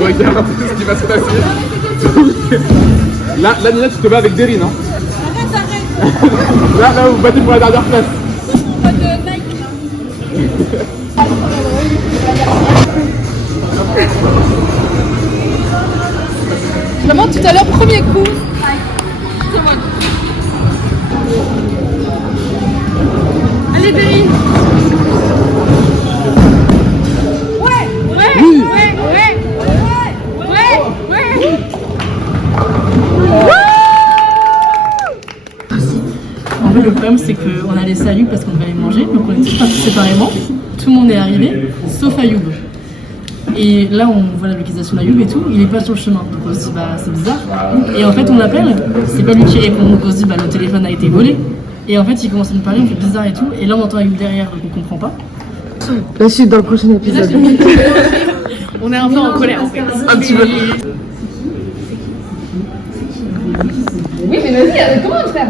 Regarde ce qui va se passer. Là, Nina, tu te bats avec Derry, non? Arrête. Là, vous battez pour la dernière place. Vraiment, tout à l'heure, premier coup. C'est moi. Allez, Derry. En fait, le problème, c'est qu'on a laissé Ayoub parce qu'on devait aller manger, donc on est tous partis séparément. Tout le monde est arrivé, sauf Ayoub. Et là, on voit la localisation d'Ayoub et tout, il est pas sur le chemin. Donc on se dit, bah c'est bizarre. Et en fait, on l'appelle, c'est pas lui qui répond. Donc on se dit, bah le téléphone a été volé. Et en fait, il commence à nous parler, on fait bizarre et tout. Et là, on entend Ayoub derrière, donc on comprend pas. La suite dans le prochain épisode. On est un peu en colère en fait. Un petit peu. Oui, mais vas-y, comment le faire?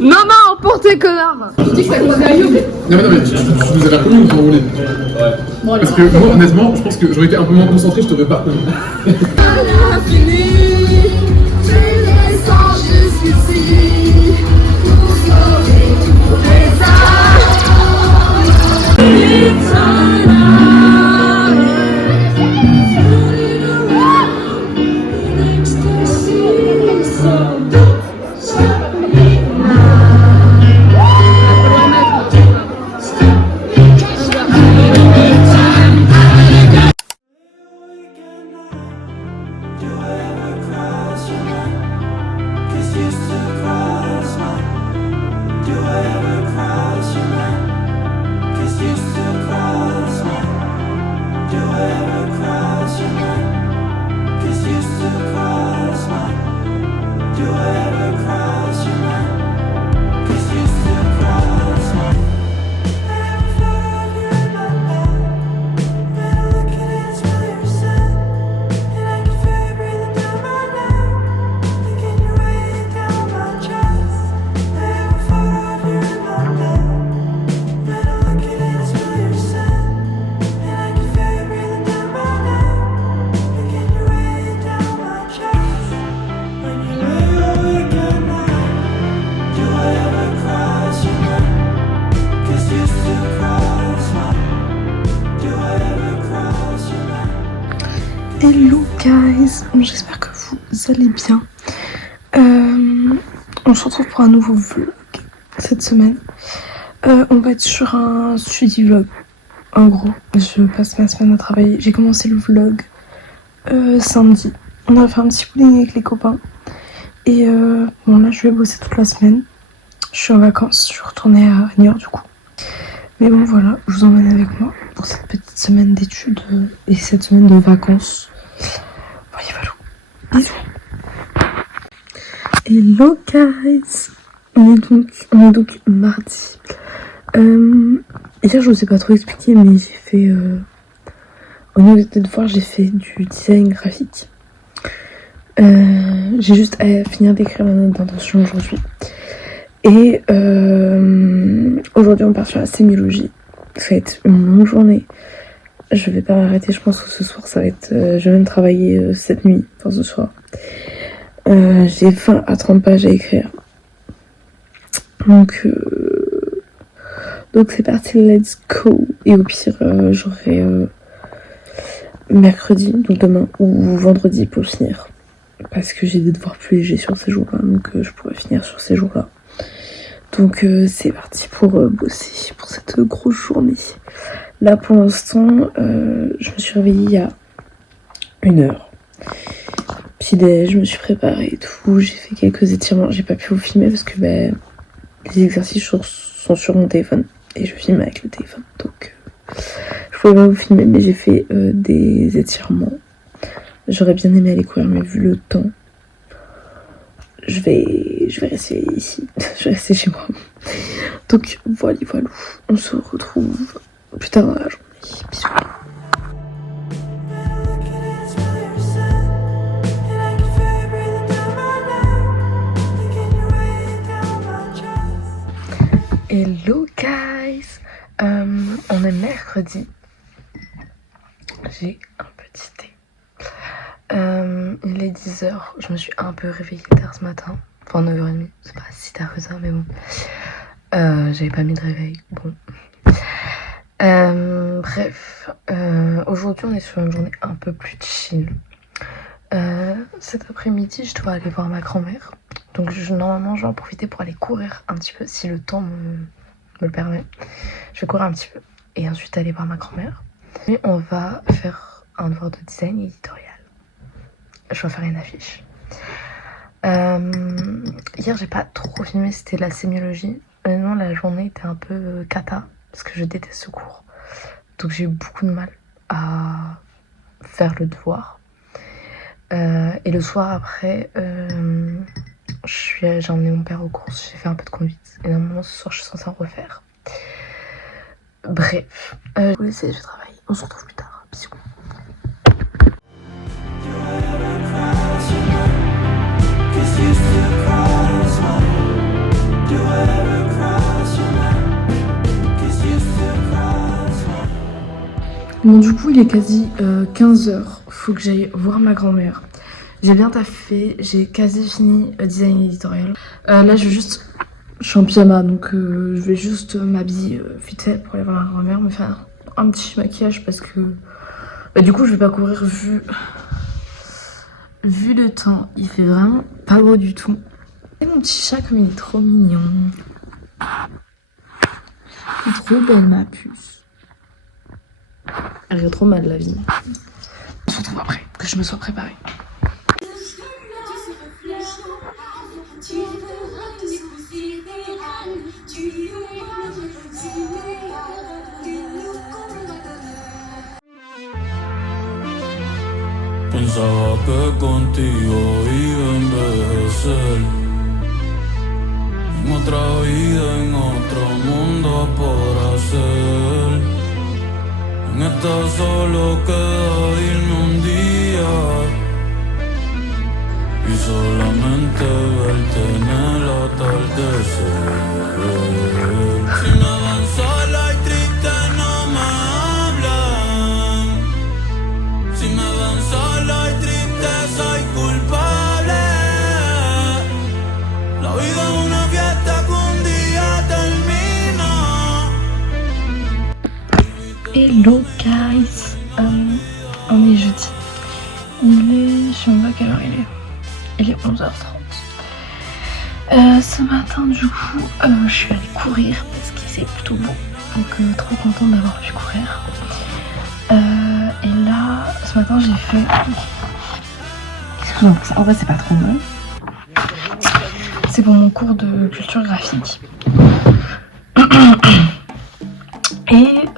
Non, non, pour tes connards. Tu dis que ça cause Ayoub. Non, mais tu nous avais reconnu ou nous enroulé? Ouais. Parce que moi, honnêtement, je pense que j'aurais été un peu moins concentré, je t'aurais pas reconnu. Hello guys, j'espère que vous allez bien. On se retrouve pour un nouveau vlog cette semaine. On va être sur un study vlog. En gros, je passe ma semaine à travailler. J'ai commencé le vlog samedi. On a fait un petit bowling avec les copains. Et bon là je vais bosser toute la semaine. Je suis en vacances, je suis retournée à Niort du coup. Mais bon voilà, je vous emmène avec moi pour cette petite semaine d'études et cette semaine de vacances. Voilà, bisous. Hello guys, on est donc mardi. Hier je vous ai pas trop expliqué mais j'ai fait au niveau des devoirs j'ai fait du design graphique. J'ai juste à finir d'écrire ma note d'intention aujourd'hui. Et aujourd'hui on part sur la sémiologie. Ça va être une longue journée. Je vais pas m'arrêter, je pense que ce soir ça va être... je vais même travailler cette nuit, enfin ce soir. J'ai 20 à 30 pages à écrire. Donc c'est parti, let's go. Et au pire j'aurai mercredi, donc demain, ou vendredi pour le finir. Parce que j'ai des devoirs plus légers sur ces jours-là, donc je pourrais finir sur ces jours-là. Donc c'est parti pour bosser pour cette grosse journée. Là pour l'instant, je me suis réveillée il y a 1 heure. Petit-déj, je me suis préparée et tout. J'ai fait quelques étirements. J'ai pas pu vous filmer parce que les exercices sont sur mon téléphone. Et je filme avec le téléphone. Donc je pouvais pas vous filmer, mais j'ai fait des étirements. J'aurais bien aimé aller courir, mais vu le temps, je vais rester ici. Je vais rester chez moi. Donc voilà. On se retrouve plus tard dans la journée. Bisous. Hello guys, on est mercredi. J'ai un petit thé. Il est 10h. Je me suis un peu réveillée tard ce matin. Enfin 9h30. C'est pas si tard que ça, mais bon. J'avais pas mis de réveil. Bon. Bref. Aujourd'hui, on est sur une journée un peu plus chill. Cet après-midi, je dois aller voir ma grand-mère. Donc normalement, je vais en profiter pour aller courir un petit peu si le temps me le permet. Je vais courir un petit peu et ensuite aller voir ma grand-mère. Et on va faire un devoir de design éditorial. Je vais faire une affiche. Hier, j'ai pas trop filmé, c'était de la sémiologie. Honnêtement, la journée était un peu cata parce que je déteste ce cours. Donc j'ai eu beaucoup de mal à faire le devoir. Et le soir après, j'ai emmené mon père aux courses, j'ai fait un peu de conduite. Et normalement, ce soir, je suis censée en refaire. Bref, je vous laisse, je vais travailler. On se retrouve plus tard. Bisous. Bon, du coup, il est quasi 15h. Faut que j'aille voir ma grand-mère. J'ai bien taffé, j'ai quasi fini design éditorial. Là, je suis en pyjama, donc je vais juste m'habiller vite fait pour aller voir ma grand-mère, me faire un petit maquillage parce que du coup, je vais pas courir vu le temps. Il fait vraiment pas beau du tout. Et mon petit chat, comme il est trop mignon. Il est trop belle, ma puce. Elle a trop mal la vie. On se retrouve après, que je me sois préparée. Pensaba que contigo iba a envejecer. En otra vida, en otro mundo por hacer. En esta solo queda irme un día y solamente verte en el atardecer. Si me van sola y triste no me hablan. Si me van sola y triste soy culpable. La vida es una fiesta que un día termina. Hello guys, on est jeudi. Il est, je sais même pas quelle heure il est 11h30. Ce matin du coup, je suis allée courir parce qu'il faisait plutôt beau. Donc trop contente d'avoir pu courir. Et là, ce matin j'ai fait... Excusez-moi, en vrai c'est pas trop mal. C'est pour mon cours de culture graphique. Et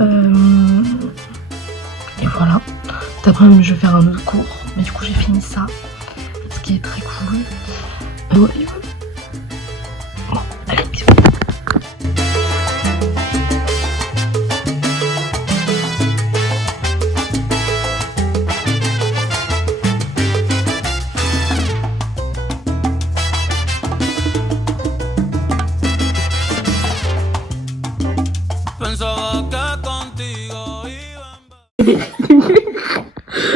voilà. Après je vais faire un autre cours. Mais du coup j'ai fini ça. Ce qui est très cool. Ouais. Bon, allez, bisous.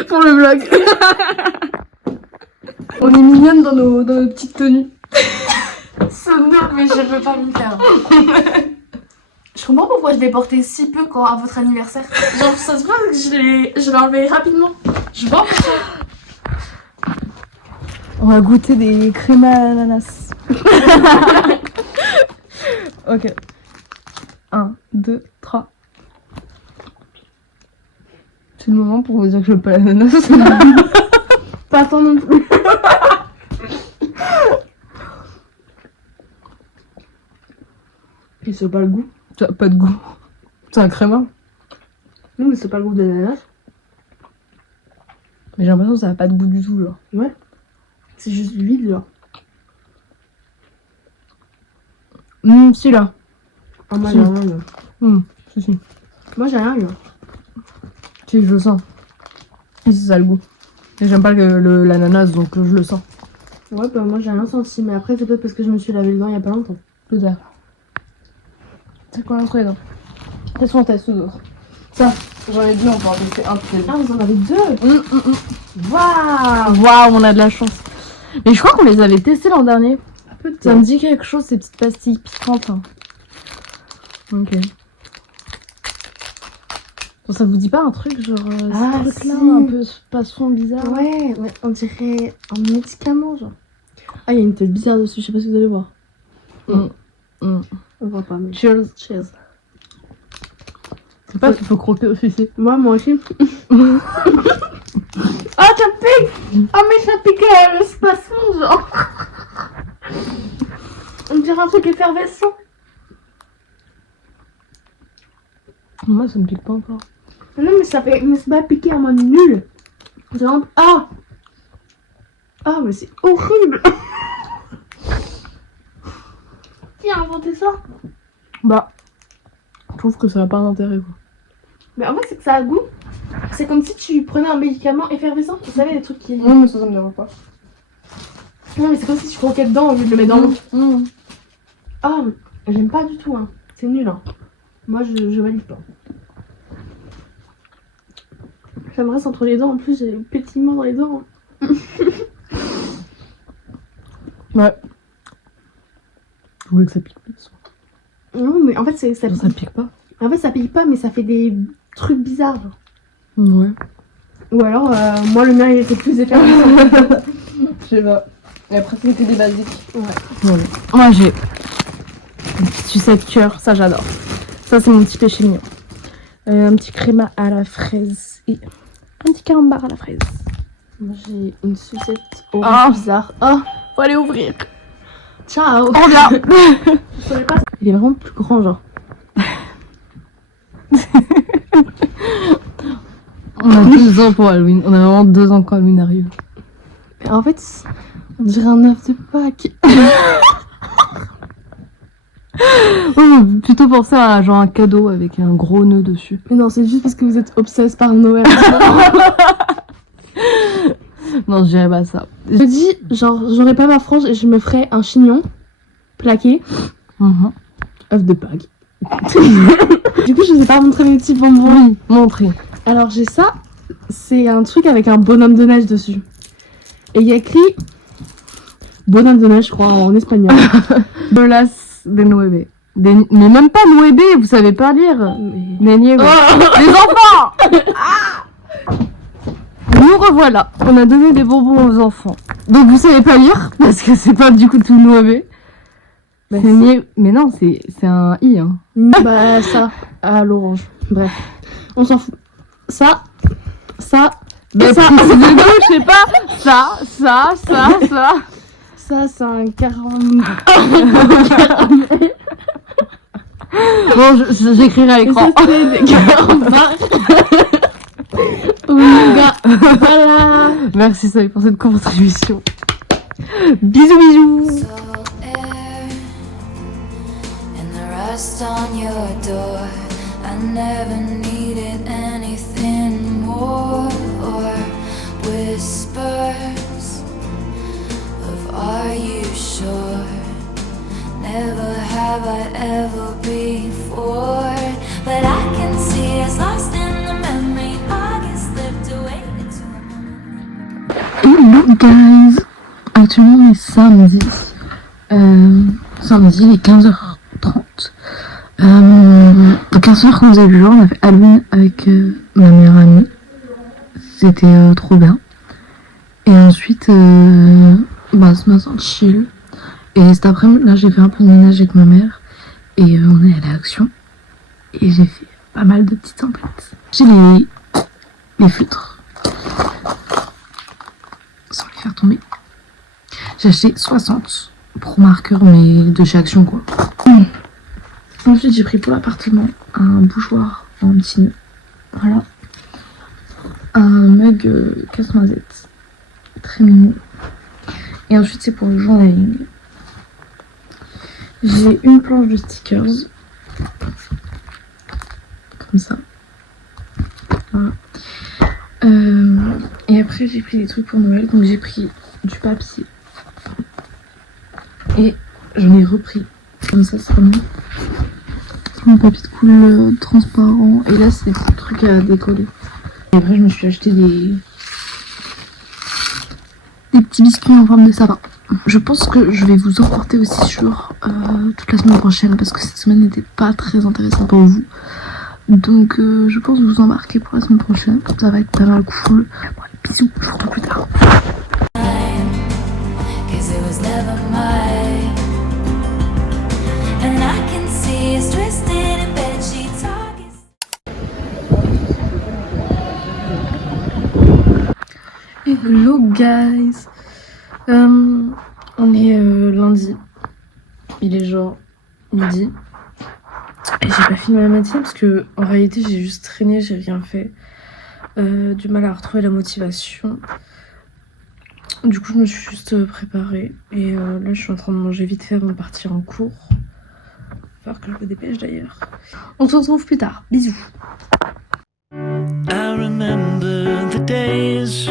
Pour le vlog. On est mignonnes dans nos petites tenues. Sonore, mais je peux pas m'y faire. Je comprends pourquoi je l'ai porté si peu quand à votre anniversaire. Genre ça se voit que je l'ai enlevé rapidement. Je vois pourquoi. On va goûter des crèmes à l'ananas. Ok. 1, 2, 3. C'est le moment pour vous dire que je veux pas l'ananas. Pas tant non plus. Et c'est pas le goût. Ça a pas de goût. C'est un crémin. Non mais c'est pas le goût de l'ananas. Mais j'ai l'impression que ça a pas de goût du tout genre. Ouais. C'est juste l'huile genre. Si là. Ah moi Si. j'ai rien là. Si. Moi j'ai rien là. Si, je le sens. Et c'est ça le goût. Et j'aime pas l'ananas donc je le sens. Ouais bah moi j'ai rien senti mais après c'est peut-être parce que je me suis lavé les dents il y a pas longtemps. Peut-être. C'est quoi entre les dents? Quels sont tes sous d'autres? Ça, j'en ai 2 encore, donc c'est un petit. Ah, vous en avez 2. Waouh, waouh, on a de la chance. Mais je crois qu'on les avait testés l'an dernier. Ça me dit quelque chose, ces petites pastilles piquantes. Hein. Ok. Bon, ça vous dit pas un truc genre ce truc-là, si. un peu passion bizarre? Ouais, on dirait un médicament, genre. Ah, il y a une tête bizarre dessus, je sais pas si vous allez voir. On voit pas, mais. Cheers. Cheers. C'est pas qu'il faut croquer au sucé. Moi aussi. Ah, ça pique! Ah, mais ça pique le spasson, genre. On dirait un truc effervescent. Moi, ça me pique pas encore. Non, mais ça fait. Mais c'est pas piqué en mode nul. C'est vraiment. Ah! Ah, mais c'est horrible! Qui a inventé ça? Bah, je trouve que ça n'a pas d'intérêt quoi. Mais en fait, c'est que ça a goût. C'est comme si tu prenais un médicament effervescent. Vous savez, les trucs qui. Non, mais ça me dérange pas. Non, mais c'est comme si tu croquais dedans au lieu de le mettre dans l'eau. Ah, j'aime pas du tout, hein. C'est nul, hein. Moi, je valide pas. Ça me reste entre les dents. En plus, j'ai le pétillement dans les dents. Ouais. Je voulais que ça pique plus. Non, mais en fait, ça Non, ça pique pas. En fait, ça pique pas, mais ça fait des trucs bizarres, genre. Ouais. Ou alors, moi, le mien, il était plus effervescent. Je sais pas. Et après, c'était des basiques. Ouais. Moi, j'ai une petite sucette cœur, ça j'adore. Ça, c'est mon petit péché mignon. Un petit créma à la fraise et un petit carambar à la fraise. Moi, j'ai une sucette orange bizarre. Oh, Faut aller ouvrir. ciao! Reviens. Il est vraiment plus grand, genre. On a 2 ans pour Halloween. On a vraiment 2 ans quand Halloween arrive. Et en fait, on dirait un œuf de Pâques. Oh, plutôt penser à genre un cadeau avec un gros nœud dessus. Mais non, c'est juste parce que vous êtes obsesse par Noël. Non, je dirais pas ça. Je dis, genre, j'aurais pas ma frange et je me ferais un chignon plaqué, œuf de Pâques. Du coup, je vous ai pas montré mes petits bonbons. Oui, montrez. Alors, j'ai ça, c'est un truc avec un bonhomme de neige dessus. Et il y a écrit bonhomme de neige, je crois, en espagnol. Bolas de Nueve. Mais même pas Nueve, vous savez pas lire. Mais Nieve. Les enfants. Nous revoilà. On a donné des bonbons aux enfants. Donc vous savez pas lire, parce que c'est pas du coup tout Nueve. Bah, C'est Nieve. Mais non, c'est un I. Hein. Bah, ça, à l'orange. Bref, on s'en fout. Ça. Mais ça. précisez-nous, je sais pas. Ça. Ça, c'est un caramel. Bon, j'écrirai à l'écran. Ça, c'est des carambars. Voilà. Merci Sophie pour cette contribution. Bisous. Salt air and the rust on your door. I never needed anything more, or whispers of are you sure? Never have I ever before, but I can see us lost in the memory. August slipped away into a moment. Hello guys. Actuellement on est samedi. Samedi, il est 15h30. Donc un soir quand vous avez vu le jour, on a fait Halloween avec ma meilleure amie. C'était trop bien. Et ensuite, ce matin chill. Et cet après-midi, là j'ai fait un peu de ménage avec ma mère. Et on est allé à Action. Et j'ai fait pas mal de petites emplettes. J'ai les feutres. Sans les faire tomber. J'ai acheté 60 pro marqueurs, mais de chez Action quoi. Ensuite j'ai pris pour l'appartement un bougeoir en petit nœud. Voilà. Un mug casse-noisette. Très mignon. Et ensuite c'est pour le journaling. J'ai une planche de stickers. Comme ça. Voilà. Et après j'ai pris des trucs pour Noël. Donc j'ai pris du papier. Et j'en ai repris. Comme ça c'est vraiment fond de papier de colle transparent. Et là, c'est des petits trucs à décoller. Et après, je me suis acheté des petits biscuits en forme de sapin. Je pense que je vais vous emporter aussi sur toute la semaine prochaine parce que cette semaine n'était pas très intéressante pour vous. Donc je pense vous embarquer pour la semaine prochaine. Ça va être pas mal cool. Bon, bisous, je vous retrouve plus tard. Cause it was never mine. And I can see us twisted in bed sheets talking. Hello guys. On est lundi. Il est genre midi. Et j'ai pas filmé la matinée parce que en réalité j'ai juste traîné, j'ai rien fait. Du mal à retrouver la motivation. Du coup je me suis juste préparée. Et là je suis en train de manger vite fait avant de partir en cours. Il va falloir que je me dépêche d'ailleurs. On se retrouve plus tard. Bisous. I remember the days,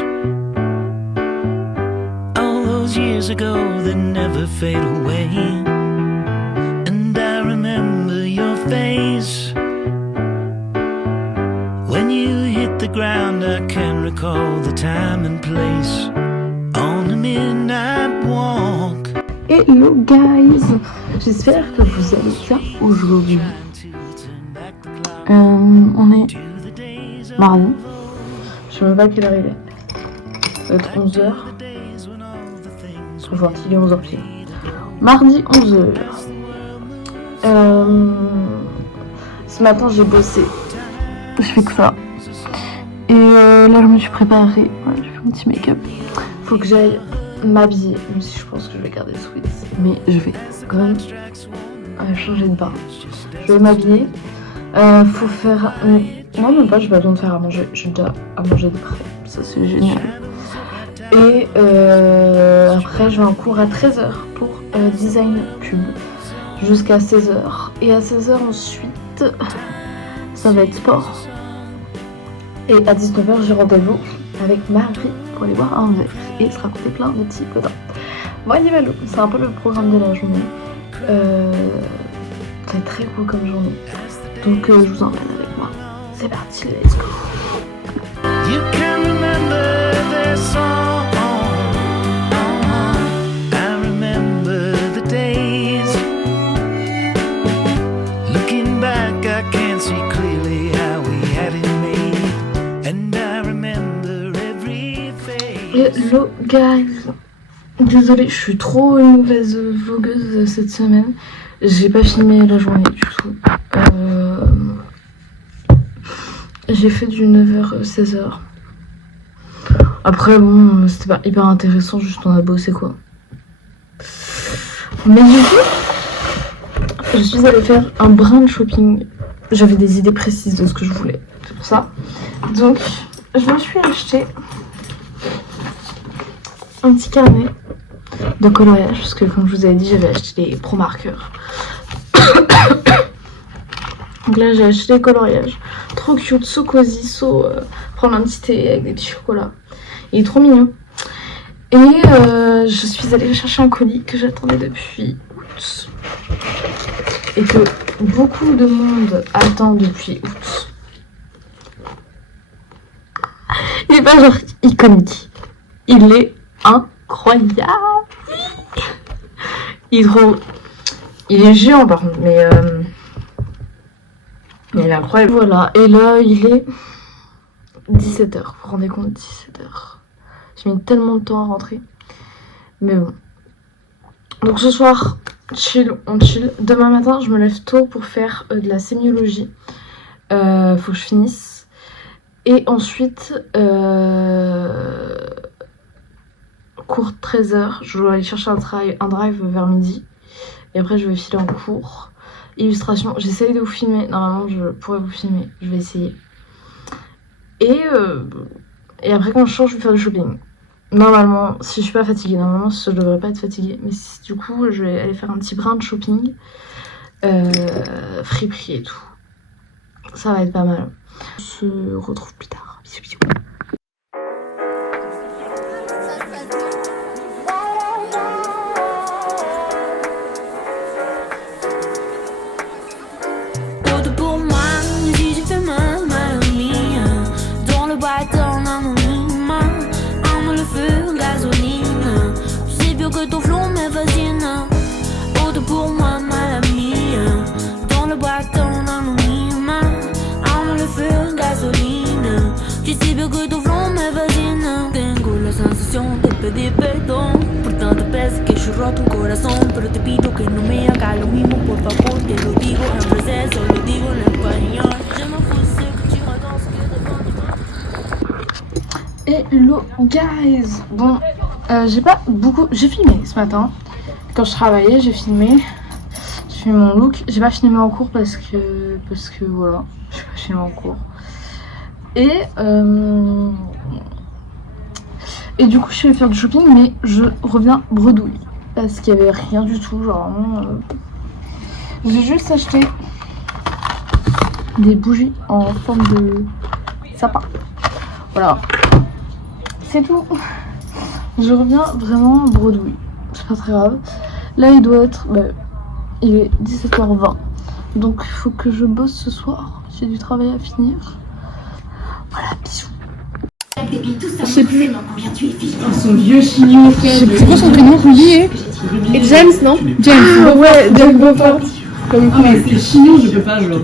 all those years ago that never fade away. And I remember your face when you hit the ground. I can recall the time and place on the midnight walk. Hello guys. J'espère que vous allez bien aujourd'hui. On est mardi. Je sais même pas quelle heure il est. Ça va être 11h. Trop gentil, il est 11h pile. Mardi 11h. Ce matin j'ai bossé. Je fais que ça. Et là je me suis préparée. Ouais, j'ai fait un petit make-up. Faut que j'aille m'habiller. Même si je pense que je vais garder ce sweat. Mais je vais quand même changer de bain. Je vais m'habiller. Faut faire... Non, même pas, j'ai pas besoin de faire à manger. J'ai déjà à manger de près. Ça, c'est génial. Et après, je vais en cours à 13h pour design pub. Jusqu'à 16h. Et à 16h ensuite, ça va être sport. Et à 19h, j'ai rendez-vous avec Marie pour aller boire un verre et se raconter plein de petits potins. Voyez Malo, c'est un peu le programme de la journée. C'est très cool comme journée. Donc je vous emmène avec moi. C'est parti, let's go. You can remember their song. I remember the days. Looking back, I can't see clearly how we had it made. And I remember every face. Hello guys. Désolée, je suis trop une mauvaise vlogueuse cette semaine. J'ai pas filmé la journée du tout. J'ai fait du 9h 16h. Après bon, c'était pas hyper intéressant, juste on a bossé quoi. Mais du coup, je suis allée faire un brin de shopping. J'avais des idées précises de ce que je voulais. C'est pour ça. Donc, je me suis acheté un petit carnet de coloriage. Parce que comme je vous avais dit, j'avais acheté des pro marqueurs. Donc là j'ai acheté des coloriages. Trop cute, so cosy, prendre un petit thé avec des petits chocolats. Il est trop mignon. Et je suis allée chercher un colis que j'attendais depuis août. Et que beaucoup de monde attend depuis août. Il est pas genre iconique. Il est incroyable. Il est trop... Il est géant par contre, mais il est incroyable. Voilà, et là il est 17h, vous vous rendez compte, 17h. J'ai mis tellement de temps à rentrer. Mais bon. Donc ce soir, on chill. Demain matin, je me lève tôt pour faire de la sémiologie. Faut que je finisse. Et ensuite, cours de 13h. Je dois aller chercher un drive vers midi. Et après, je vais filer en cours. Illustration, j'essaye de vous filmer. Normalement, je pourrais vous filmer. Je vais essayer. Et après, quand je change, je vais faire du shopping. Normalement, si je suis pas fatiguée. Normalement, je devrais pas être fatiguée. Mais du coup, je vais aller faire un petit brin de shopping. Friperie et tout. Ça va être pas mal. On se retrouve plus tard. Bisous, bisous. Tu sais bien que ton front me fascina. Tengo la sensación de pedir perdón por tantas veces que yo roto un corazón. Pero te pido que no me hagas lo mismo, por favor. Te lo digo en francés, o lo digo en espagnol. Je m'en fous, c'est que tu racontes ce que Hello guys. Bon, j'ai filmé ce matin. Quand je travaillais, j'ai filmé mon look. J'ai pas filmé en cours parce que voilà, j'ai pas filmé en cours. Et du coup je vais faire du shopping, mais je reviens bredouille parce qu'il y avait rien du tout, genre j'ai juste acheté des bougies en forme de sapin. Voilà, c'est tout. Je reviens vraiment bredouille, c'est pas très grave. Là il doit être, il est 17h20, donc il faut que je bosse ce soir, j'ai du travail à finir. Voilà, bisous. Je sais plus. Son vieux chignon. C'est quoi son prénom? Ruby et James, non? James. Ah ouais, James Beaufort. Comme c'est chignon, je peux pas, genre.